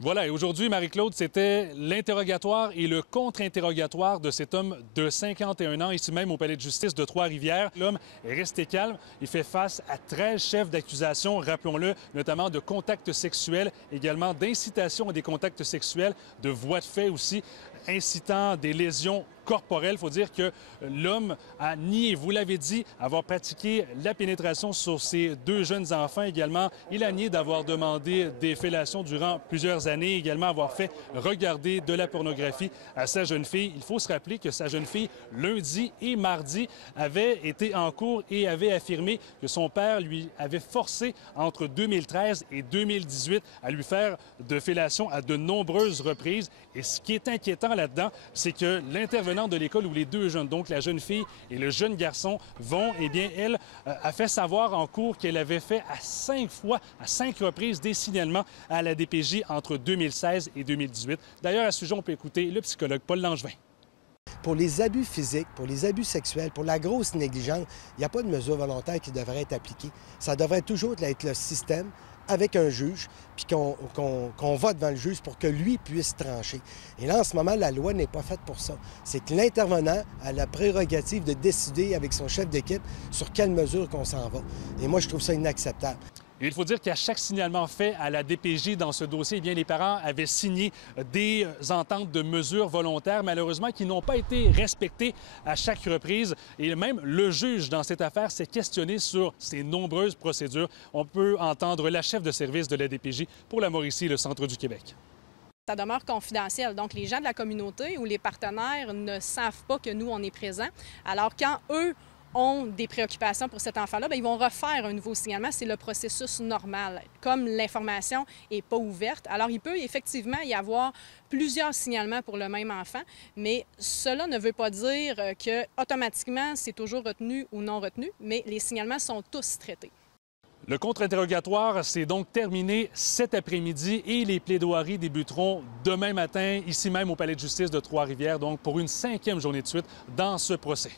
Voilà, et aujourd'hui, Marie-Claude, c'était l'interrogatoire et le contre-interrogatoire de cet homme de 51 ans, ici même au Palais de justice de Trois-Rivières. L'homme est resté calme. Il fait face à 13 chefs d'accusation, rappelons-le, notamment de contacts sexuels, également d'incitation à des contacts sexuels, de voies de fait aussi, incitant des lésions corporelles. Il faut dire que l'homme a nié, vous l'avez dit, avoir pratiqué la pénétration sur ses deux jeunes enfants également. Il a nié d'avoir demandé des fellations durant plusieurs années, également avoir fait regarder de la pornographie à sa jeune fille. Il faut se rappeler que sa jeune fille, lundi et mardi, avait été en cours et avait affirmé que son père lui avait forcé entre 2013 et 2018 à lui faire de fellations à de nombreuses reprises. Et ce qui est inquiétant là-dedans, c'est que l'intervenante de l'école où les deux jeunes, donc la jeune fille et le jeune garçon, vont, eh bien, elle a fait savoir en cours qu'elle avait fait à 5 reprises, des signalements à la DPJ entre 2016 et 2018. D'ailleurs, à ce sujet, on peut écouter le psychologue Paul Langevin. Pour les abus physiques, pour les abus sexuels, pour la grosse négligence, il n'y a pas de mesure volontaire qui devrait être appliquée. Ça devrait toujours être le système avec un juge, puis qu'on va devant le juge pour que lui puisse trancher. Et là, en ce moment, la loi n'est pas faite pour ça. C'est que l'intervenant a la prérogative de décider avec son chef d'équipe sur quelle mesure qu'on s'en va. Et moi, je trouve ça inacceptable. Et il faut dire qu'à chaque signalement fait à la DPJ dans ce dossier, eh bien, les parents avaient signé des ententes de mesures volontaires, malheureusement, qui n'ont pas été respectées à chaque reprise. Et même le juge dans cette affaire s'est questionné sur ces nombreuses procédures. On peut entendre la chef de service de la DPJ pour la Mauricie, le centre du Québec. Ça demeure confidentiel. Donc, les gens de la communauté ou les partenaires ne savent pas que nous, on est présents. Alors, quand eux ont des préoccupations pour cet enfant-là, bien, ils vont refaire un nouveau signalement. C'est le processus normal. Comme l'information n'est pas ouverte, alors il peut effectivement y avoir plusieurs signalements pour le même enfant, mais cela ne veut pas dire que automatiquement c'est toujours retenu ou non retenu, mais les signalements sont tous traités. Le contre-interrogatoire s'est donc terminé cet après-midi et les plaidoiries débuteront demain matin, ici même au Palais de justice de Trois-Rivières, donc pour une 5e journée de suite dans ce procès.